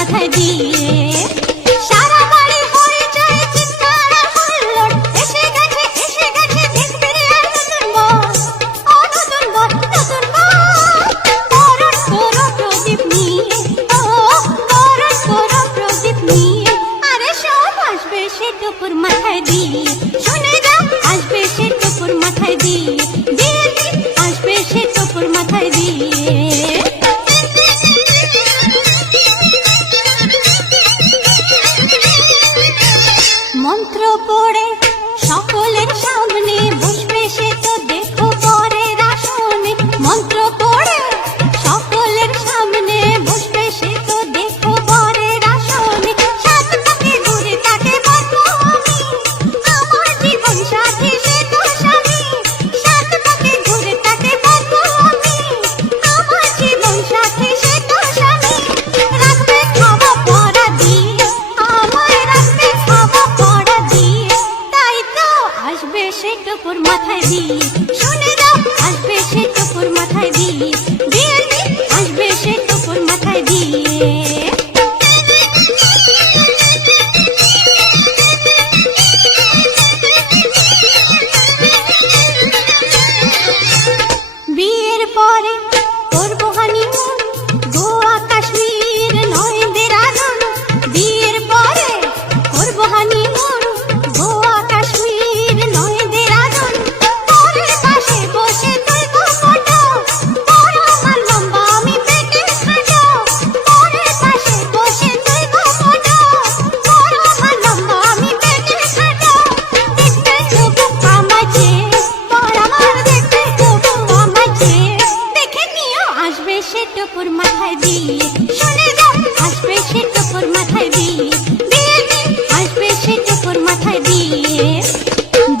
মাথায় দিয়ে সারা বাড়ি হয়ে যায় চিৎকার হুল্লোড়, এসে গেছে দেখবে রে আর নতুন বর, ও নতুন বর নতুন বর। করণ করো প্রদীপ নিয়ে, ও করণ করো প্রদীপ নিয়ে, আরে সব আসবে সে টুকুর মাথায় দিয়ে, শুনে যাও আসবে সে টুকুর মাথায় দিয়ে, বিয়ের দিন আসবে সে টুকুর মাথায় দিয়ে। মন্ত্র পড়ে সকলের সামনে বসবে সে তো দেখো বরের আসনে, মন্ত্র পড়ে সকলের সামনে বসবে সে তো দেখো বরের আসনে। সাত পাকে ঘুরে তাকে বলবো আমি, আমার জীবন সাথী সে তো স্বামী। সাত পাকে ঘুরে তাকে বলবো আমি, আমার জীবন সাথী সে তো স্বামী। রাখবে খাওয়া পড়া দিয়ে, আমায় রাখবে খাওয়া পড়া দিয়ে, তাই তো আসবে সে টুকুর মাথায় দিয়ে, শুনে যাও আসবে সে টুকুর মাথায় দিয়ে, বিয়ের দিন আসবে সে টুকুর মাথায় দিয়ে। বিয়ের পরে করবো হানিমুন, গোয়া কাশ্মীর নয় দেরাদুন। বিয়ের পরে করবো হানিমুন, গোয়া কাশ্মীর নয় দেরাদুন। বরের পাশে বসে তুলবো ফটো, বড় আমার লম্বা আমি পেটে খাটো। বরের পাশে বসে তুলবো ফটো, বড় আমার লম্বা আমি পেটে খাটো। দেখতে তবু আমাকে বর আমার, দেখতে তবু আমাকে, দেখে নিও আসবে সে টুকুর মাথায় দিয়ে, শুনে যাও আসবে সে টুকুর মাথায় দিয়ে, বিয়ের দিন আসবে সে টুকুর মাথায় দিয়ে।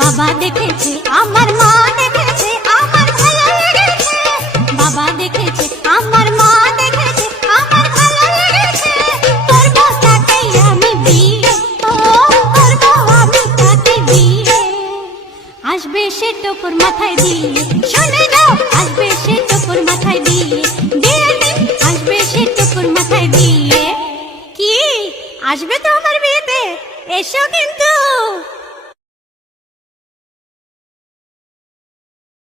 বাবা দেখেছে আমার মা দেখেছে, আমার ভালো লেগেছে। বাবা দেখেছে আমার মা দেখেছে, আমার ভালো লেগেছে। করবো তাকেই আমি বিয়ে, ও করবো আমি তাকে বিয়ে। আসবে সে টুকুর মাথায় দিয়ে, শুনে যাও আসবে সে টুকুর মাথায় দিয়ে, বিয়ের দিন আসবে সে টুকুর মাথায় দিয়ে। কি আসবে তো আমার বিয়েতে? এসো কিন্তু।